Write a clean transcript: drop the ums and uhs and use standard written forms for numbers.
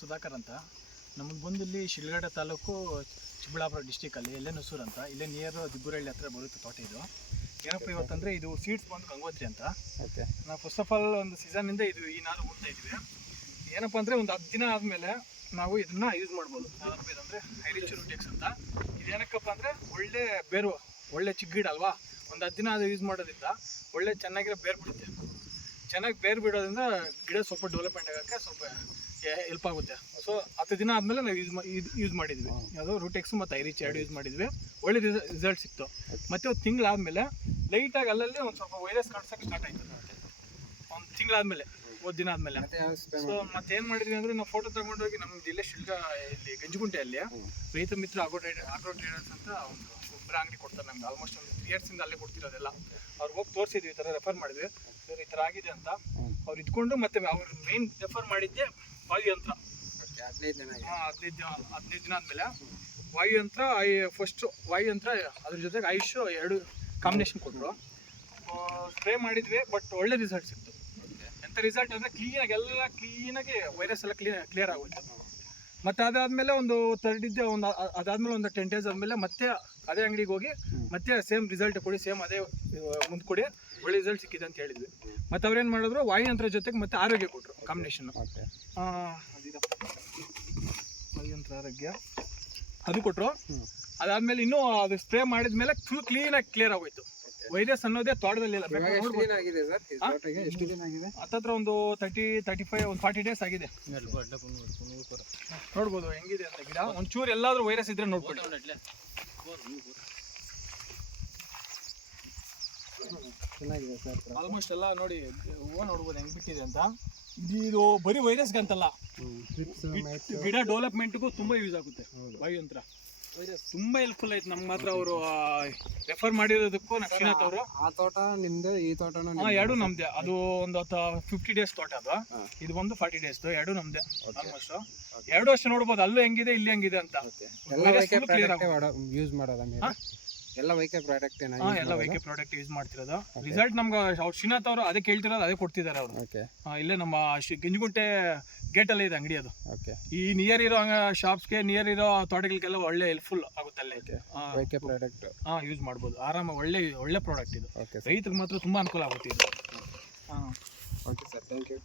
ಸುಧಾಕರ್ ಅಂತ. ನಮಗೆ ಬಂದು ಇಲ್ಲಿ ಶಿಡ್ಲಘಟ್ಟ ತಾಲೂಕು ಚಿಕ್ಕಬಳ್ಳಾಪುರ ಡಿಸ್ಟಿಕಲ್ಲಿ ಎಲ್ಲೆನೂಸೂರು ಅಂತ, ಇಲ್ಲೇ ನಿಯರ್ ದಿಬ್ಬುರಳ್ಳಿ ಹತ್ರ ಬರುತ್ತೆ ತೋಟ ಇದು. ಏನಪ್ಪ ಇವತ್ತಂದರೆ ಇದು ಸೀಡ್ಸ್ ಬಂದು ಗಂಗೋತ್ರಿ ಅಂತ. ಓಕೆ, ನಾವು ಫಸ್ಟ್ ಆಫ್ ಆಲ್ ಒಂದು ಸೀಸನ್ನಿಂದ ಇದು ಈ ನಾರು ಉಣ್ತಾ ಇದ್ವಿ. ಏನಪ್ಪ ಅಂದರೆ ಒಂದು 10 ದಿನ ಆದಮೇಲೆ ನಾವು ಇದನ್ನು ಯೂಸ್ ಮಾಡ್ಬೋದು. ಯಾವ್ದಪ್ಪ ಇದಂದರೆ ಹೈರಿಚ್ ರೂಟೆಕ್ಸ್ ಅಂತ. ಇದೇನಕ್ಕಪ್ಪ ಅಂದರೆ ಒಳ್ಳೆ ಬೇರು, ಒಳ್ಳೆ ಚಿಕ್ಕ ಗಿಡ ಅಲ್ವಾ. ಒಂದು 10 ದಿನ ಅದು ಯೂಸ್ ಮಾಡೋದ್ರಿಂದ ಒಳ್ಳೆ ಚೆನ್ನಾಗಿರೋ ಬೇರು ಬಿಡುತ್ತೆ. ಚೆನ್ನಾಗಿ ಬೇರು ಬಿಡೋದ್ರಿಂದ ಗಿಡ ಸ್ವಲ್ಪ ಡೆವಲಪ್ಮೆಂಟ್ ಆಗೋಕ್ಕೆ ಸ್ವಲ್ಪ ಹೆಲ್ಪ್ ಆಗುತ್ತೆ. ಸೊ 10 ದಿನ ಆದಮೇಲೆ ನಾವು ಯೂಸ್ ಮಾಡಿದ್ವಿ. ಯಾವುದೋ ರೂಟೆಕ್ಸ್ ಮತ್ತು ಐರಿಚ್ ಎರಡು ಯೂಸ್ ಮಾಡಿದ್ವಿ. ಒಳ್ಳೆ ರಿಸಲ್ಟ್ ಸಿಕ್ತು. ಮತ್ತು ಒಂದು ತಿಂಗಳಾದಮೇಲೆ ಲೈಟಾಗಿ ಅಲ್ಲಲ್ಲಿ ಒಂದು ಸ್ವಲ್ಪ ವೈರಸ್ ಕಾಣಿಸೋಕ್ಕೆ ಸ್ಟಾರ್ಟ್ ಆಯಿತು. ಒಂದು ತಿಂಗಳಾದಮೇಲೆ, ಒಂದು ದಿನ ಆದಮೇಲೆ. ಸೊ ಮತ್ತೇನು ಮಾಡಿದ್ವಿ ಅಂದರೆ ನಾವು ಫೋಟೋ ತೊಗೊಂಡೋಗಿ ನಮ್ದು ಇಲ್ಲೇ ಇಲ್ಲಿ ಗಂಜಗುಂಟೆಯಲ್ಲಿ ರೈತ ಮಿತ್ರ ಆಗ್ರೋ ಟ್ರೇಡರ್ಸ್ ಅಂತ ಒಂದು ಗೊಬ್ಬರ ಅಂಗಡಿ ಕೊಡ್ತಾರೆ ನಮ್ಗೆ. ಆಲ್ಮೋಸ್ಟ್ ಒಂದು 3 ಇಯರ್ಸಿಂದ ಅಲ್ಲೇ ಕೊಡ್ತಿರೋದೆಲ್ಲ. ಅವ್ರು ಹೋಗಿ ತೋರಿಸಿದ್ವಿ, ಈ ಥರ ರೆಫರ್ ಮಾಡಿದ್ವಿ. ಸರ್ ಈ ಥರ ಆಗಿದೆ ಅಂತ ಅವ್ರು ಇದ್ಕೊಂಡು, ಮತ್ತು ಅವ್ರು ಮೇನ್ ರೆಫರ್ ಮಾಡಿದ್ದೆ ವಾಯುಯಂತ್ರ. 15 ದಿನ ಆದಮೇಲೆ ವಾಯುಯಂತ್ರ ಫಸ್ಟು ವಾಯುಯಂತ್ರ ಅದ್ರ ಜೊತೆಗೆ ಆಯುಷ್ ಎರಡು ಕಾಂಬಿನೇಷನ್ ಕೊಟ್ಟರು. ಸ್ಪ್ರೇ ಮಾಡಿದ್ವಿ, ಬಟ್ ಒಳ್ಳೆ ರಿಸಲ್ಟ್ ಸಿಕ್ತು. ಎಂಥ ರಿಸಲ್ಟ್ ಅಂದರೆ ಕ್ಲೀನಾಗಿ ವೈರಸ್ ಎಲ್ಲ ಕ್ಲಿಯರ್ ಆಗುತ್ತೆ. ಮತ್ತು ಅದಾದಮೇಲೆ ಅದಾದಮೇಲೆ ಒಂದು 10 ಡೇಸ್ ಆದಮೇಲೆ ಮತ್ತೆ ಅದೇ ಅಂಗಡಿಗೆ ಹೋಗಿ ಮತ್ತೆ ಸೇಮ್ ರಿಸಲ್ಟ್ ಕೊಡಿ, ಸೇಮ್ ಅದೇ ಮುಂದೆ ಕೊಡಿ, ಒಳ್ಳೆ ರಿಸಲ್ಟ್ ಸಿಕ್ಕಿದೆ ಅಂತ ಹೇಳಿದ್ವಿ. ಮತ್ತು ಅವ್ರೇನು ಮಾಡಿದ್ರು, ವಾಯುಯಂತ್ರ ಜೊತೆಗೆ ಮತ್ತೆ ಆರೋಗ್ಯ ಕೊಟ್ಟರು ಕಾಂಬಿನೇಷನ್ನು. ವಾಯುಯಂತ್ರ ಆರೋಗ್ಯ ಅದು ಕೊಟ್ಟರು. ಅದಾದಮೇಲೆ ಇನ್ನೂ ಅದು ಸ್ಪ್ರೇ ಮಾಡಿದ ಮೇಲೆ ಫುಲ್ ಕ್ಲೀನಾಗಿ ಕ್ಲಿಯರ್ ಆಗೋಯ್ತು. ವೈರಸ್ ಅನ್ನೋದೇ ತೋಟದಲ್ಲಿಲ್ಲ. ಹತ್ತತ್ರ ಒಂದು 35 ಒಂದು 40 ಡೇಸ್ ಆಗಿದೆ. ನೋಡ್ಬೋದು ಹೆಂಗಿದೆ ಅಂತ ಗಿಡ. ಒಂಚೂರು ಎಲ್ಲಾದ್ರೂ ವೈರಸ್ ಇದ್ರೆ ನೋಡ್ಕೊಳ್ಳಿ. ಚೆನ್ನಾಗಿದೆ ಸರ್. ಆಲ್ಮೋಸ್ಟ್ ಎಲ್ಲ ನೋಡಿ, ಹೂವು ನೋಡ್ಬೋದು ಹೆಂಗ್ ಬಿಟ್ಟಿದೆ ಅಂತ. ಇದು ಬರೀ ವೈರಸ್ಗೆ ಅಂತಲ್ಲ, ಗಿಡ ಡೆವಲಪ್ಮೆಂಟ್ಗೂ ತುಂಬ ಯೂಸ್ ಆಗುತ್ತೆ ವಾಯುಯಂತ್ರ. ತುಂಬಾ ಹೆಲ್ಪ್ಫುಲ್ ಆಯ್ತು ನಮ್ಗೆ. ಮಾತ್ರ ಅವರು ರೆಫರ್ ಮಾಡಿರೋದಕ್ಕೂ ಶ್ರೀನಾಥ್ ಅವರು. ಆ ತೋಟ ನಿಮ್ದು, ಈ ತೋಟನೂ ಎರಡು ನಮ್ದೆ. ಅದು ಒಂದು 50 ಡೇಸ್ ತೋಟ, ಅದು ಇದು ಒಂದು 40 ಡೇಸ್, ಎರಡು ನಮ್ದೆ. ಆಲ್ಮೋಸ್ಟ್ ಎರಡು ಅಷ್ಟು ನೋಡ್ಬೋದು, ಅಲ್ಲೂ ಹೆಂಗಿದೆ ಇಲ್ಲಿ ಹೆಂಗಿದೆ ಅಂತ. ಯೂಸ್ ಮಾಡೋದ ಎಲ್ಲ ವೈಕೆ ಪ್ರಾಡಕ್ಟ್ ಎಲ್ಲ ವೈಕೆ ಪ್ರಾಡಕ್ಟ್ ಯೂಸ್ ಮಾಡ್ತಿರೋದು. ರಿಸಲ್ಟ್ ನಮ್ಗೆ ಅವ್ರು ಶ್ರೀನಾಥ್ ಅವರು ಅದೇ ಕೇಳ್ತಿರೋದು, ಅದೇ ಕೊಡ್ತಿದ್ದಾರೆ ಅವರು. ಇಲ್ಲೇ ನಮ್ಮ ಗಂಜಗುಂಟೆ ಗೇಟಲ್ಲೇ ಇದೆ ಅಂಗಡಿ ಅದು. ಈ ನಿಯರ್ ಇರೋ ಶಾಪ್ಸ್ಗೆ, ನಿಯರ್ ಇರೋ ತೋಟಗಳಿಗೆಲ್ಲ ಒಳ್ಳೆ ಹೆಲ್ಪ್ಫುಲ್ ಆಗುತ್ತೆ ಅಲ್ಲೇ. ವೈಕೆ ಪ್ರಾಡಕ್ಟ್ ಯೂಸ್ ಮಾಡ್ಬೋದು ಆರಾಮಾಗಿ. ಒಳ್ಳೆ ಪ್ರಾಡಕ್ಟ್ ಇದು. ರೈತರಿಗೆ ಮಾತ್ರ ತುಂಬ ಅನುಕೂಲ ಆಗುತ್ತೆ ಇದು. Okay sir, thank you.